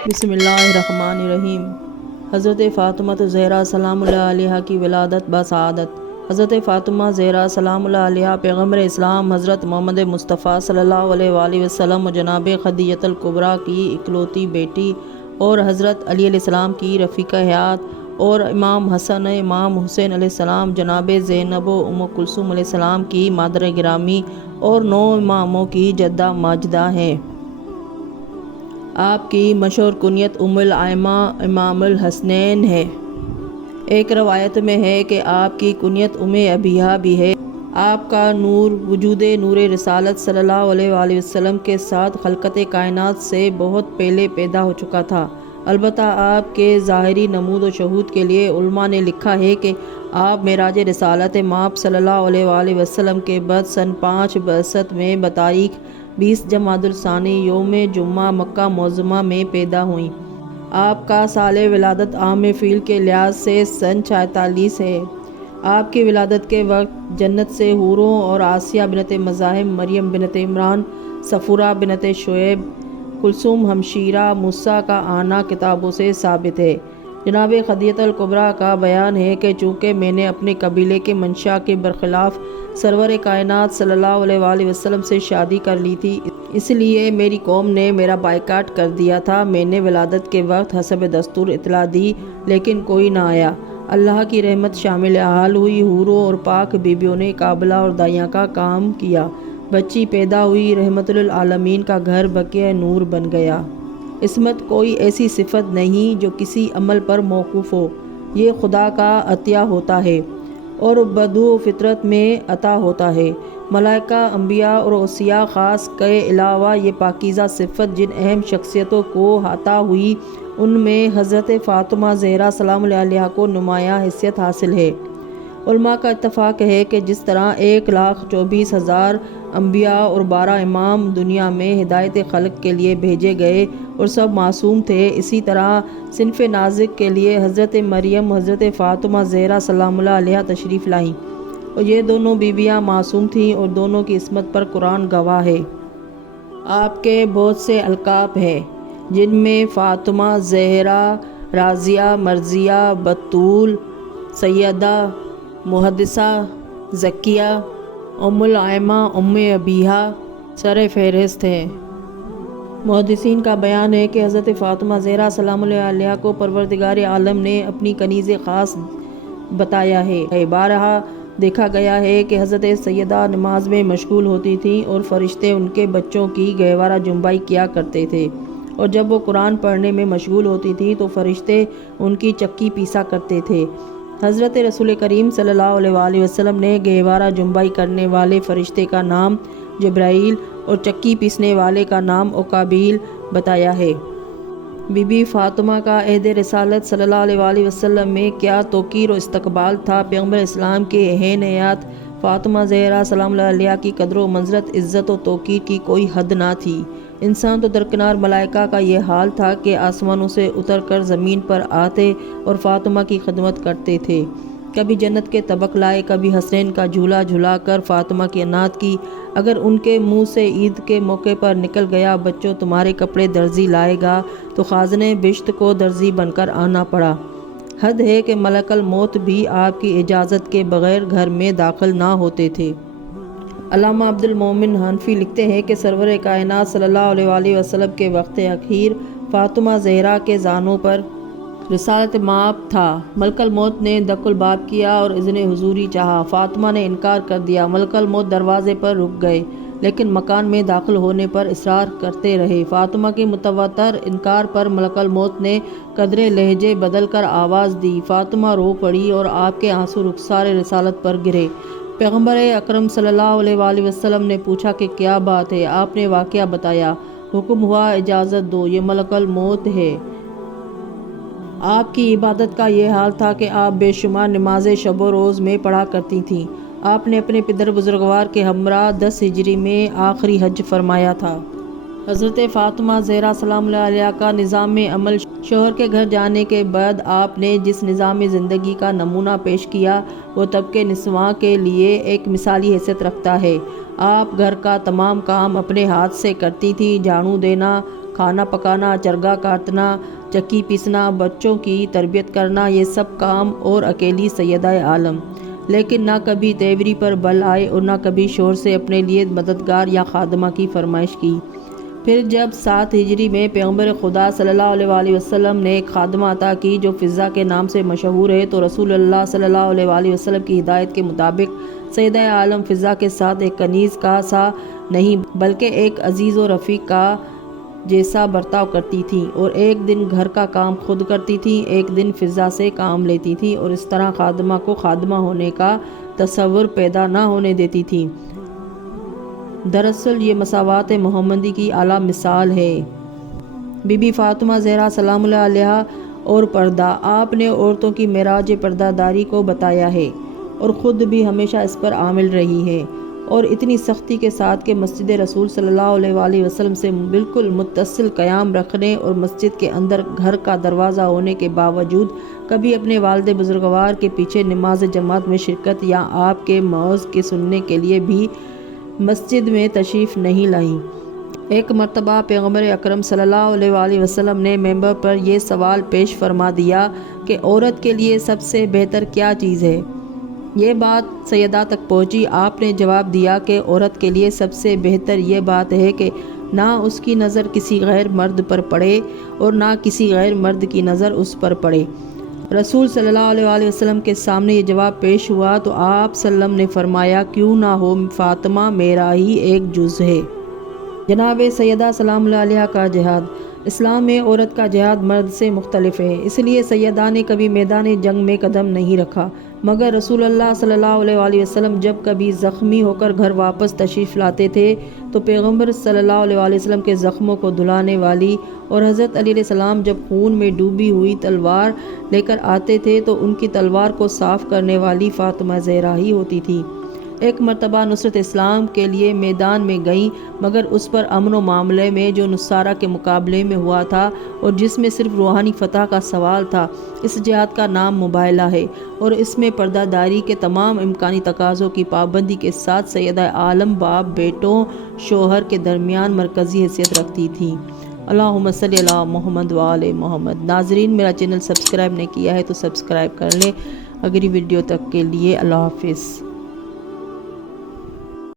بسم اللہ الرحمن الرحیم۔ حضرت فاطمہ زہرا سلام اللہ علیہ کی ولادت بسعادت۔ حضرت فاطمہ زہرا سلام اللہ علیہ پیغمبر اسلام حضرت محمد مصطفیٰ صلی اللہ علیہ وآلہ وسلم و جناب خدیجہ الکبریٰ کی اکلوتی بیٹی اور حضرت علی علیہ السلام کی رفیقہ حیات اور امام حسن امام حسین علیہ السلام، جناب زینب و ام کلثوم علیہ السلام کی مادر گرامی اور 9 اماموں کی جدہ ماجدہ ہیں۔ آپ کی مشہور کنیت ام الائمہ امام الحسنین ہے۔ ایک روایت میں ہے کہ آپ کی کنیت ام ابیہ بھی ہے۔ آپ کا نور وجود نور رسالت صلی اللہ علیہ وآلہ وسلم کے ساتھ خلقت کائنات سے بہت پہلے پیدا ہو چکا تھا۔ البتہ آپ کے ظاہری نمود و شہود کے لیے علماء نے لکھا ہے کہ آپ معراج رسالت مآب صلی اللہ علیہ وآلہ وسلم کے بعد سن 5 بعثت میں بتاریخ 20 جمادی الثانی یوم جمعہ مکہ معظمہ میں پیدا ہوئیں۔ آپ کا سال ولادت عام فیل کے لحاظ سے سن 46 ہے۔ آپ کی ولادت کے وقت جنت سے حوروں اور آسیہ بنت مزاحم، مریم بنت عمران، صفورہ بنت شعیب، کلثوم ہمشیرہ، موسیٰ کا آنا کتابوں سے ثابت ہے۔ جناب خدیجہ الکبریٰ کا بیان ہے کہ چونکہ میں نے اپنے قبیلے کے منشا کے برخلاف سرور کائنات صلی اللہ علیہ وآلہ وسلم سے شادی کر لی تھی، اس لیے میری قوم نے میرا بائیکاٹ کر دیا تھا۔ میں نے ولادت کے وقت حسب دستور اطلاع دی لیکن کوئی نہ آیا۔ اللہ کی رحمت شامل حال ہوئی، حوروں اور پاک بیبیوں نے قابلہ اور داعیہ کا کام کیا، بچی پیدا ہوئی، رحمت للعالمین کا گھر بقیہ نور بن گیا۔ عصمت کوئی ایسی صفت نہیں جو کسی عمل پر موقوف ہو، یہ خدا کا عطیہ ہوتا ہے اور بدو فطرت میں عطا ہوتا ہے۔ ملائکہ، انبیاء اور اوصیاء خاص کے علاوہ یہ پاکیزہ صفت جن اہم شخصیتوں کو عطا ہوئی ان میں حضرت فاطمہ زہرا سلام اللہ علیہ کو نمایاں حیثیت حاصل ہے۔ علماء کا اتفاق ہے کہ جس طرح 1,24,000 انبیاء اور 12 امام دنیا میں ہدایت خلق کے لیے بھیجے گئے اور سب معصوم تھے، اسی طرح صنف نازک کے لیے حضرت مریم حضرت فاطمہ زہرا سلام اللہ علیہ تشریف لائیں، اور یہ دونوں بیویاں معصوم تھیں اور دونوں کی عصمت پر قرآن گواہ ہے۔ آپ کے بہت سے القاب ہیں جن میں فاطمہ، زہرا، راضیہ، مرضیہ، بتول، سیدہ، محدثہ، زکیہ، ام الائمہ، ام ابیہ سر فہرست ہیں۔ محدثین کا بیان ہے کہ حضرت فاطمہ زہرا سلام اللہ علیہ کو پروردگار عالم نے اپنی کنیز خاص بتایا ہے۔ بارہا دیکھا گیا ہے کہ حضرت سیدہ نماز میں مشغول ہوتی تھیں اور فرشتے ان کے بچوں کی گہوارہ جنبائی کیا کرتے تھے، اور جب وہ قرآن پڑھنے میں مشغول ہوتی تھیں تو فرشتے ان کی چکی پیسا کرتے تھے۔ حضرت رسول کریم صلی اللہ علیہ وآلہ وسلم نے گہوارہ جنبائی کرنے والے فرشتے کا نام جبرائیل اور چکی پیسنے والے کا نام اکابیل بتایا ہے۔ بی بی فاطمہ کا عہد رسالت صلی اللہ علیہ وآلہ وسلم میں کیا توقیر و استقبال تھا۔ پیغمبر اسلام کے عین حیات فاطمہ زہرا سلام اللہ علیہ کی قدر و منزلت، عزت و توقیر کی کوئی حد نہ تھی۔ انسان تو درکنار ملائکہ کا یہ حال تھا کہ آسمانوں سے اتر کر زمین پر آتے اور فاطمہ کی خدمت کرتے تھے۔ کبھی جنت کے طبق لائے، کبھی حسنین کا جھولا جھلا کر فاطمہ کی نعت کی۔ اگر ان کے منہ سے عید کے موقع پر نکل گیا بچوں تمہارے کپڑے درزی لائے گا، تو خازن بشت کو درزی بن کر آنا پڑا۔ حد ہے کہ ملک الموت بھی آپ کی اجازت کے بغیر گھر میں داخل نہ ہوتے تھے۔ علامہ عبد المومن حنفی لکھتے ہیں کہ سرور کائنات صلی اللہ علیہ وآلہ وسلم کے وقت اخیر فاطمہ زہرا کے زانوں پر رسالت مآب تھا۔ ملک الموت نے دق الباب کیا اور اذن حضوری چاہا۔ فاطمہ نے انکار کر دیا۔ ملک الموت دروازے پر رک گئے لیکن مکان میں داخل ہونے پر اصرار کرتے رہے۔ فاطمہ کے متواتر انکار پر ملک الموت نے قدرے لہجے بدل کر آواز دی۔ فاطمہ رو پڑی اور آپ کے آنسو رخسار رسالت پر گرے۔ پیغمبر اکرم صلی اللہ علیہ وآلہ وسلم نے پوچھا کہ کیا بات ہے؟ آپ نے واقعہ بتایا۔ حکم ہوا اجازت دو، یہ ملک الموت ہے۔ آپ کی عبادت کا یہ حال تھا کہ آپ بے شمار نمازیں شب و روز میں پڑھا کرتی تھیں۔ آپ نے اپنے پدر بزرگوار کے ہمراہ 10 ہجری میں آخری حج فرمایا تھا۔ حضرت فاطمہ زہرا سلام اللہ علیہ کا نظام عمل شوہر کے گھر جانے کے بعد آپ نے جس نظام زندگی کا نمونہ پیش کیا وہ طبقِ نسواں کے لیے ایک مثالی حیثیت رکھتا ہے۔ آپ گھر کا تمام کام اپنے ہاتھ سے کرتی تھی، جھاڑو دینا، کھانا پکانا، چرگا کاٹنا، چکی پیسنا، بچوں کی تربیت کرنا، یہ سب کام اور اکیلی سیدہ عالم۔ لیکن نہ کبھی تیوری پر بل آئے اور نہ کبھی شوہر سے اپنے لیے مددگار یا خادمہ کی فرمائش کی۔ پھر جب 7 ہجری میں پیغمبر خدا صلی اللہ علیہ وآلہ وسلم نے ایک خادمہ عطا کی جو فضہ کے نام سے مشہور ہے، تو رسول اللہ صلی اللہ علیہ وآلہ وسلم کی ہدایت کے مطابق سیدہ عالم فضہ کے ساتھ ایک کنیز کا سا نہیں بلکہ ایک عزیز و رفیق کا جیسا برتاؤ کرتی تھیں، اور ایک دن گھر کا کام خود کرتی تھیں، ایک دن فضہ سے کام لیتی تھیں، اور اس طرح خادمہ کو خادمہ ہونے کا تصور پیدا نہ ہونے دیتی تھیں۔ دراصل یہ مساوات محمدی کی اعلیٰ مثال ہے۔ بی بی فاطمہ زہرا سلام اللہ علیہا اور پردہ، آپ نے عورتوں کی معراج پردہ داری کو بتایا ہے اور خود بھی ہمیشہ اس پر عامل رہی ہے، اور اتنی سختی کے ساتھ کہ مسجد رسول صلی اللہ علیہ وآلہ وسلم سے بالکل متصل قیام رکھنے اور مسجد کے اندر گھر کا دروازہ ہونے کے باوجود کبھی اپنے والد بزرگوار کے پیچھے نماز جماعت میں شرکت یا آپ کے موعظ کے سننے کے لیے بھی مسجد میں تشریف نہیں لائیں۔ ایک مرتبہ پیغمبر اکرم صلی اللہ علیہ وآلہ وسلم نے ممبر پر یہ سوال پیش فرما دیا کہ عورت کے لیے سب سے بہتر کیا چیز ہے؟ یہ بات سیدہ تک پہنچی۔ آپ نے جواب دیا کہ عورت کے لیے سب سے بہتر یہ بات ہے کہ نہ اس کی نظر کسی غیر مرد پر پڑے اور نہ کسی غیر مرد کی نظر اس پر پڑے۔ رسول صلی اللہ علیہ وآلہ وسلم کے سامنے یہ جواب پیش ہوا تو آپ صلی اللہ علیہ وسلم نے فرمایا، کیوں نہ ہو فاطمہ میرا ہی ایک جز ہے۔ جناب سیدہ سلام اللہ علیہا کا جہاد۔ اسلام میں عورت کا جہاد مرد سے مختلف ہے، اس لیے سیدہ نے کبھی میدان جنگ میں قدم نہیں رکھا، مگر رسول اللہ صلی اللہ علیہ وآلہ وسلم جب کبھی زخمی ہو کر گھر واپس تشریف لاتے تھے تو پیغمبر صلی اللہ علیہ وآلہ وسلم کے زخموں کو دھلانے والی اور حضرت علی علیہ السلام جب خون میں ڈوبی ہوئی تلوار لے کر آتے تھے تو ان کی تلوار کو صاف کرنے والی فاطمہ زہرا ہی ہوتی تھی۔ ایک مرتبہ نصرت اسلام کے لیے میدان میں گئیں، مگر اس پر امن و معاملے میں جو نصارہ کے مقابلے میں ہوا تھا اور جس میں صرف روحانی فتح کا سوال تھا، اس جہاد کا نام مباہلہ ہے، اور اس میں پردہ داری کے تمام امکانی تقاضوں کی پابندی کے ساتھ سیدہ عالم باپ بیٹوں شوہر کے درمیان مرکزی حیثیت رکھتی تھیں۔ اللہم صلی علی محمد وآل محمد۔ ناظرین، میرا چینل سبسکرائب نہیں کیا ہے تو سبسکرائب کر لیں۔ اگلی ویڈیو تک کے لیے اللہ حافظ۔